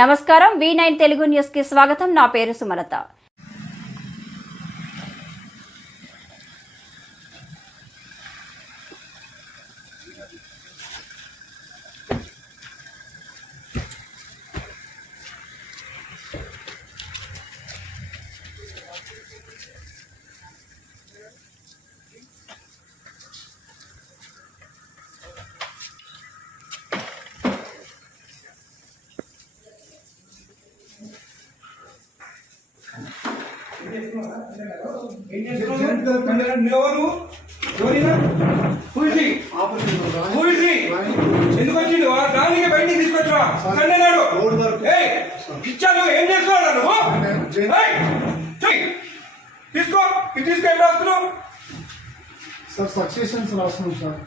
నమస్కారం V9 Telugu news కి స్వాగతం. నా పేరు సుమలత. ఎందుకు వచ్చిండు దానికి బయటికి తీసుకొచ్చా సండే నాడు ఇచ్చాను. ఏం చేస్తున్నాడు నువ్వు? తీసుకో తీసుకో. ఏం రాస్తున్నావు సార్? సక్సెషన్స్ రాస్తున్నాం సార్.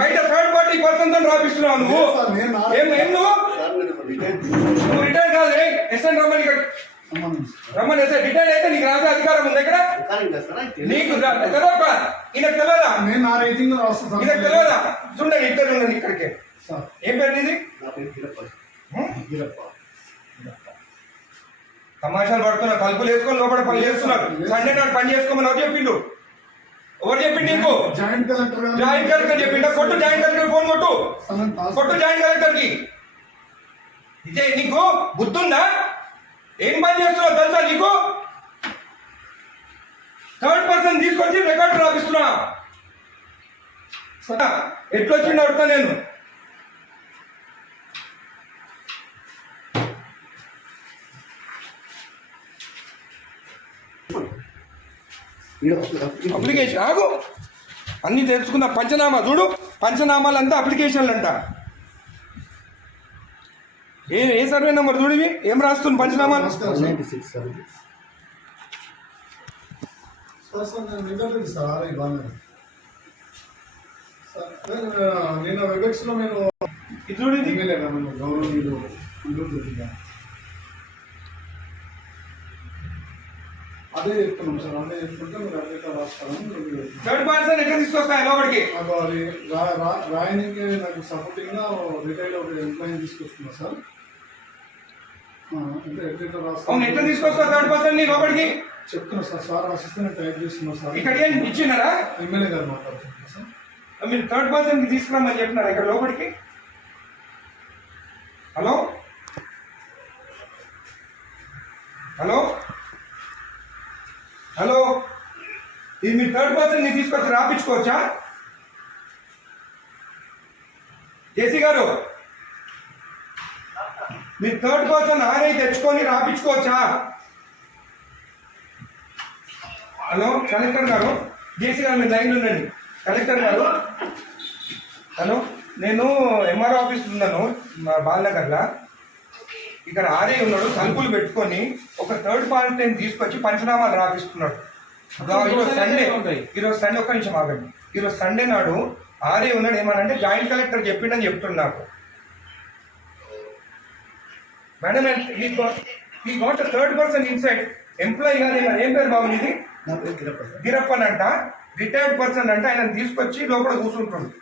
బయట థర్డ్ పార్టీ పర్సన్ తో రాపిస్తున్నావు నువ్వు. ఏం నువ్వు రిటైర్ కాదు. ఎస్ఎన్ రమ్మని ఇక్కడ రమ్మని ఎస్ఐ రిటైర్ అయితే నీకు రాసే అధికారం ఉంది ఇక్కడ. నీకు తెలియదా? ఈయనకు తెలియదా? నేను నా రేటింగ్ లో రాస్తాను. ఈయనకు తెలియదా? చూడండి ఇద్దరు ఉండండి ఇక్కడికి. ఏం పేరు నీది? తమాషాలు పడుతున్నా. తలుపులు వేసుకొని లోపల పని చేస్తున్నారు. సండే నాడు పని చేసుకోమని ఎవరు చెప్పిండు? ఎవరు చెప్పిండు నీకు? జాయింట్ కలెక్టర్ జాయింట్ కలెక్టర్ చెప్పిండా? కొట్టు జాయింట్ కలెక్టర్ ఫోన్ కొట్టు. కొట్టు జాయింట్ కలెక్టర్ కి. ఇదే నీకు బుద్ధుందా? ఏం పని చేస్తున్నావు తెలుసా నీకు? థర్డ్ పర్సన్ తీసుకొచ్చి రికార్డు రాపిస్తున్నా. ఎట్లొచ్చిండు అడుగుతా నేను. అప్లికేషన్ ఆగు, అన్నీ తెలుసుకుందా. పంచనామా చూడు, పంచనామాలంతా అప్లికేషన్లు అంట. ఏ సర్వే నెంబర్ చూడివి? ఏం రాస్తుంది పంచనామాలు? నేను వెబెక్స్ లో నేను చూడండి గౌరవనీయులు అదే చెప్తున్నాం సార్. అదే చెప్తుంటే మీరు అదే రాస్తాను. థర్డ్ పర్సన్ ఎక్కడ తీసుకొస్తా లోపలికి? అది రాయనికి నాకు సపోర్టింగ్ గా రిటైల్ ఒక ఎంప్లాయీ తీసుకొస్తున్నా సార్. అంటే ఎట్లా రాస్తాను? ఎట్లా తీసుకొస్తా థర్డ్ పర్సన్ లోపలికి? చెప్తున్నా సార్. సార్ రాసిస్తే నేను టైప్ చేస్తున్నా సార్. ఇక్కడ ఏం ఇచ్చినారా? ఎమ్మెల్యే గారు మాట్లాడుతున్నా సార్. మీరు థర్డ్ పర్సన్ కి తీసుకురామని చెప్పినారా ఇక్కడ లోపలికి? హలో హలో హలో, ఇది మీరు థర్డ్ పర్సన్ ని తీసుకొచ్చి రాపించుకోవచ్చా? జేసీ గారు, మీరు థర్డ్ పర్సన్ ఆర్ఐ తెచ్చుకొని రాపించుకోవచ్చా? హలో కలెక్టర్ గారు, జేసీ గారు మీరు లైన్లో ఉండండి. కలెక్టర్ గారు, హలో, నేను ఎంఆర్ఓ ఆఫీస్ ఉన్నాను మా బాలనగర్లో. ఇక్కడ ఆర్ఐ ఉన్నాడు, తలుపులు పెట్టుకొని ఒక థర్డ్ పార్టీని తీసుకొచ్చి పంచనామాలు రాపిస్తున్నాడు. ఈరోజు సండే ఒక్క నిమిషం ఆగండి. ఈరోజు సండే నాడు ఆర్ఐ ఉన్నాడు. ఏమనంటే జాయింట్ కలెక్టర్ చెప్పిండని చెప్తున్నాడు నాకు. మేడం ఈ got third person inside employee గారు. ఏం పేరు బాబు ఇది? గిరప్పన్ అంట, రిటైర్డ్ పర్సన్ అంట. ఆయన తీసుకొచ్చి లోపల కూర్చుంటుంది.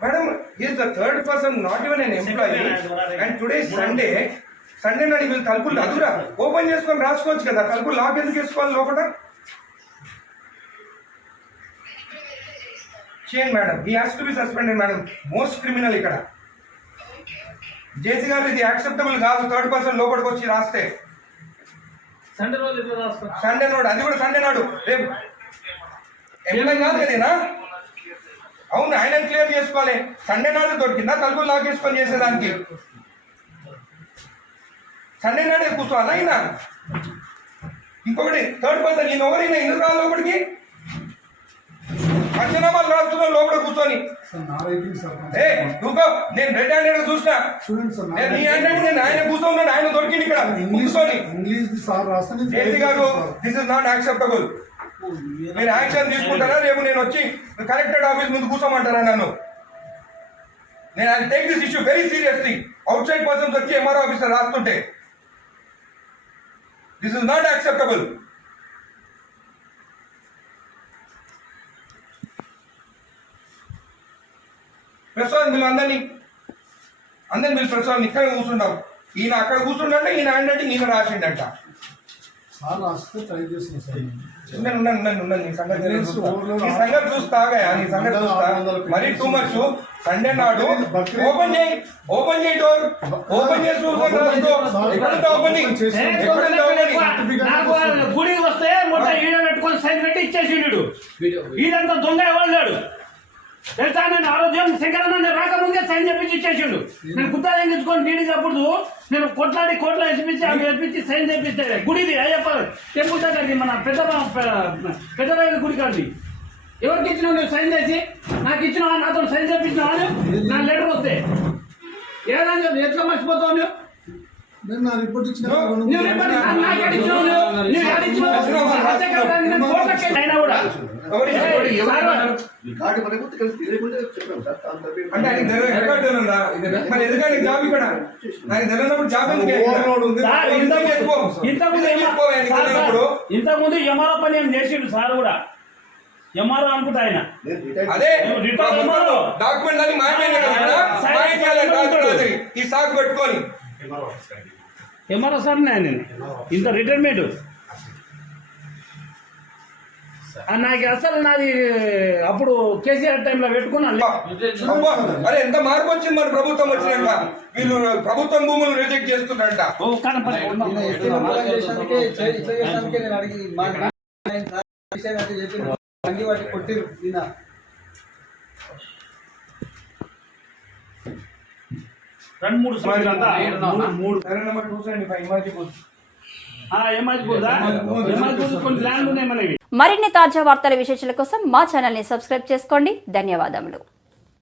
Madam, he is the third person, not even an employee. And today is Sunday. Sunday నాడు వీళ్ళు తలుపులు అదురా ఓపెన్ చేసుకొని రాసుకోవచ్చు కదా. తలుపులు లాక్ ఎందుకు వేసుకోవాలి లోపల? చేయండి madam. He has to be suspended madam. Most criminal ఇక్కడ. జేసీ గారు, ఇది యాక్సెప్టబుల్ కాదు. థర్డ్ పర్సన్ లోపలికి వచ్చి రాస్తే సండే నాడు, అది కూడా సండే నాడు. రేపు ఎంప్లాయ్ కాదు కదేనా? అవును, ఆయన క్లియర్ చేసుకోవాలి. సండే నాడు దొరికిందా తలుపులు లాక్ చేసుకొని చేసేదానికి? సండే నాడే కూర్చోవాలా ఆయన? ఇంకొకటి థర్డ్ పర్సన్ ఈయన ఎవరైనా ఎందుకు రాలి లోపలికి? పంచనామాలు రాస్తున్నావు లోపల కూర్చొని. నువ్వు నేను రెడ్ హ్యాండెడ్ చూసినా. నేను నీ హ్యాండెడ్ నేను ఆయన కూర్చోన్నాడు. ఆయన దొరికింది ఇక్కడ కూర్చొని. జేసీ గారు, దిస్ ఇస్ నాట్ యాక్సెప్టబుల్. మీరు యాక్షన్ తీసుకుంటారా? రేపు నేను వచ్చి కలెక్టరేట్ ఆఫీస్ ముందు కూర్చోమంటారా నన్ను? నేను I take this issue very seriously. Outside persons వచ్చి ఎంఆర్ఓ ఆఫీసర్ రాస్తుంటే this is not acceptable. Press వాళ్ళని వీళ్ళు అందరినీ వీళ్ళు ప్రెస్ వాళ్ళని ఇక్కడ కూర్చుంటాం. ఈయన అక్కడ కూర్చుంటే ఈయన హ్యాండ్ రైటింగ్ ఈయన రాసిండట. సార్ రాస్తే ట్రై చేస్తున్నా సార్. ఉండండి నీ సంగతి చూస్తాగా నీ సంగతి చూస్తా. మరీ టూ మచ్. సండే నాడు ఓపెన్ చేయి డోర్ ఓపెన్ చేసి గుడికి వస్తే మొట్ట ఈడ పెట్టుకొని సైన్ పెట్టి ఇచ్చేసిండు. ఈడంతా దొంగ ఎవరు తెలుసా? నేను ఆరోగ్యం శంకరన్న రాకముందే సైన్ చెప్పించి ఇచ్చేసిండు. నేను గుత్తా తెంగించుకొని నీడికి అప్పుడు నేను కోట్ల వేసిపించి అవి వేపించి సైన్ చేపిస్తే గుడిది అయ్యప్ప టెంపుల్ దగ్గరది మన పెద్దరాయల గుడి కాదు. ఎవరికి ఇచ్చినావు నువ్వు సైన్ చేసి? నాకు ఇచ్చినావా? నాతో సైన్ చేపించినావా? నా లెటర్ వస్తే ఏదని చెప్పి ఎట్లా మర్చిపోతావు నువ్వు? నేను నా రిపోర్ట్ ఇచ్చిన అంటే మరి ఎందుకంటే జాబ్ ఇక్కడ నాకు తెలియనప్పుడు జాబ్ ఇంతకుముందు ఎంఆర్ఓ పని ఏం చేసిండు సార్ కూడా. ఎంఆర్ఓ అనుకుంటా ఆయన. అదే డాక్యుమెంట్ అని మాట్లాడాలి ఈ సాగు పెట్టుకొని ఎంఆర్ఓ సార్ నేను ఇంత రిటైర్మెంట్ నాకు అసలు నాది అప్పుడు కేసీఆర్ టైంలో పెట్టుకున్నాను. అరే ఎంత మార్పు వచ్చింది మన ప్రభుత్వం వచ్చినాక. వీళ్ళు ప్రభుత్వం భూములు రిజెక్ట్ చేస్తున్నారంట. రెండు మూడు మరిన్ని తాజా వార్తల విశేషాల కోసం మా ఛానల్ని సబ్స్క్రైబ్ చేసుకోండి. ధన్యవాదములు.